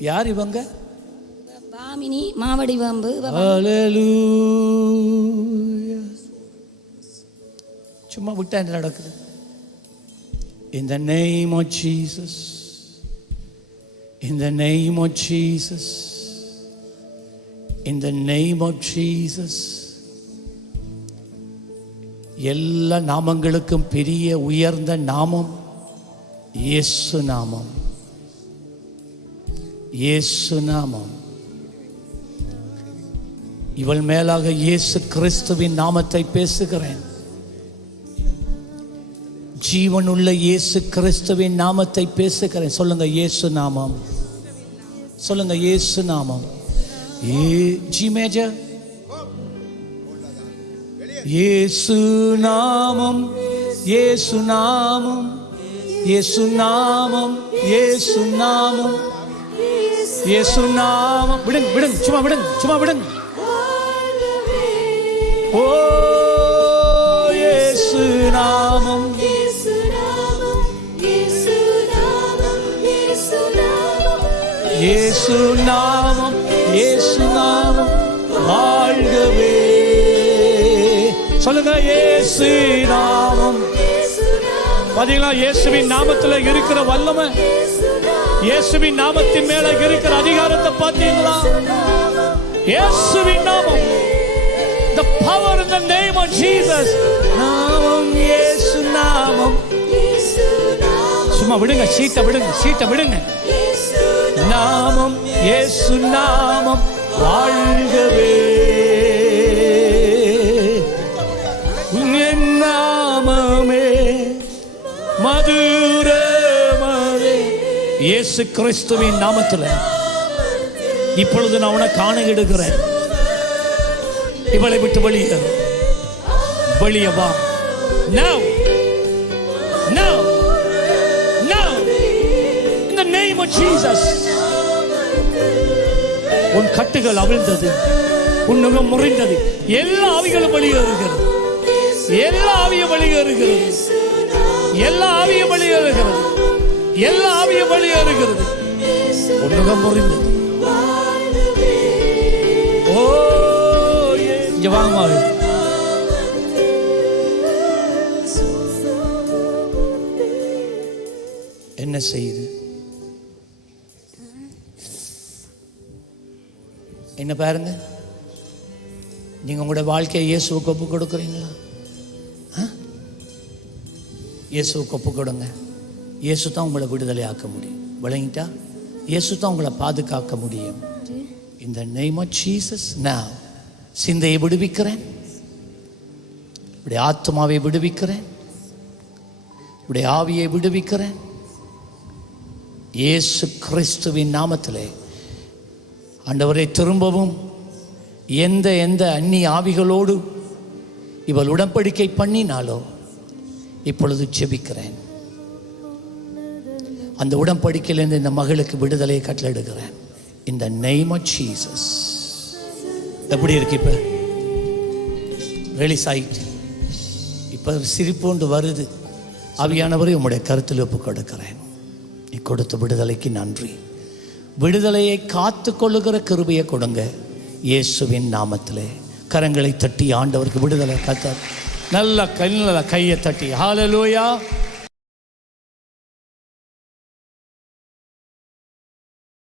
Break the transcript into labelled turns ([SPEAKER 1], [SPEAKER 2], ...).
[SPEAKER 1] யார் இவங்க
[SPEAKER 2] பாமினி மாவடி வாம்பு
[SPEAKER 1] Hallelujah. சும்மா விட்டா என்ன நடக்குது In the name of Jesus. In the name of Jesus. In the name of Jesus. எல்லா நாமங்களுக்கும் பெரிய உயர்ந்த நாமம் இயேசு நாமம் இயேசு நாமம். இவள் மேலாக இயேசு கிறிஸ்துவின் நாமத்தை பேசுகிறேன். ஜீவனுள்ள இயேசு கிறிஸ்துவின் நாமத்தை பேசுகிறேன். சொல்லுங்க இயேசு நாமம். சொல்லுங்க இயேசு நாமம். ஏ ஜி மேஜர். இயேசு நாமம் இயேசு நாமம் இயேசு நாமம் இயேசு நாமம். இயேசு நாமம். விடுங்க விடுங்க சும்மா விடுங்க சும்மா விடுங்க. ஓ இயேசு நாமம். இயேசு நாமம் இயேசு நாமம். வாழ்கவே. சொல்லுங்க இயேசு நாமம். பாத்தீங்களா இயேசுவின் நாமத்துல இருக்கிற வல்லமை. இயேசுவின் நாமத்தின் மேல இருக்கிற அதிகாரத்தை பார்த்தீங்களா? இயேசுவின் நாமம். The power in the name of Jesus. நாமம் இயேசு நாமம். சும்மா விடுங்க சீட்டை விடுங்க சீட்டை விடுங்க. நாமம். இயேசு நாமம். வாழ்கவே. நாமமே. மதுரமதே இயேசு கிறிஸ்துவின் நாமத்தில். இப்பொழுது நான் உனக்கு காணகிடுகிறேன். இவளை விட்டு வெளியே. வெளியே வா. Now. Now. Now. In the name of Jesus. உன் கட்டுகள் அவிழ்ந்தது. உன் முகம் முறிந்தது. எல்லா ஆவிகளும் வெளியேறுகிறது எல்லா ஆவியும் வெளியேறுகிறது எல்லா ஆவியும் வெளியேறுகிறது எல்லா ஆவியும் வெளியேறுகிறது. உன் முறிந்தது. ஓ இங்க வாங்க என்ன செய்யுது? என்ன பாருங்க? நீங்க உங்களுடைய வாழ்க்கையை இயேசுவுக்கு ஒப்பு கொடுக்குறீங்களா? ஆ? இயேசுவுக்கு ஒப்பு கொடுங்க. இயேசு தான் உங்களை விடுதலை ஆக்க முடியும். விளங்கிட்டா? இயேசு தான் உங்களை பாதுகாக்க முடியும். இந்த நெய்ம் ஆஃப் ஜீசஸ் நான் சிந்தையை விடுவிக்கிறேன். இப்படி ஆத்மாவை விடுவிக்கிறேன். இப்படி ஆவியை விடுவிக்கிறேன். இயேசு கிறிஸ்துவின் நாமத்திலே ஆண்டவரை திரும்பவும் எந்த எந்த அந்நி ஆவிகளோடு இவள் உடன்படிக்கை பண்ணினாலோ இப்பொழுது செபிக்கிறேன் அந்த உடன்படிக்கையிலேருந்து இந்த மகளுக்கு விடுதலையை கட்டளெடுக்கிறேன் இந்த நெய்ம் ஆஃப் ஜீசஸ் எப்படி இருக்கு இப்போ? ரிலீஸ் ஆகிட்டு இப்போ சிரிப்பு ஒன்று வருது. ஆவியானவரை உம்முடைய கருத்தில் ஒப்பு கொடுக்கிறேன் நீ கொடுத்த விடுதலைக்கு நன்றி. விடுதலையை காத்து கொள்ளுகிற கிருபையை கொடுங்க. இயேசுவின் நாமத்திலே. கரங்களை தட்டி ஆண்டவருக்கு விடுதலை கத்த நல்ல கையில் கையை தட்டி. ஹalleluya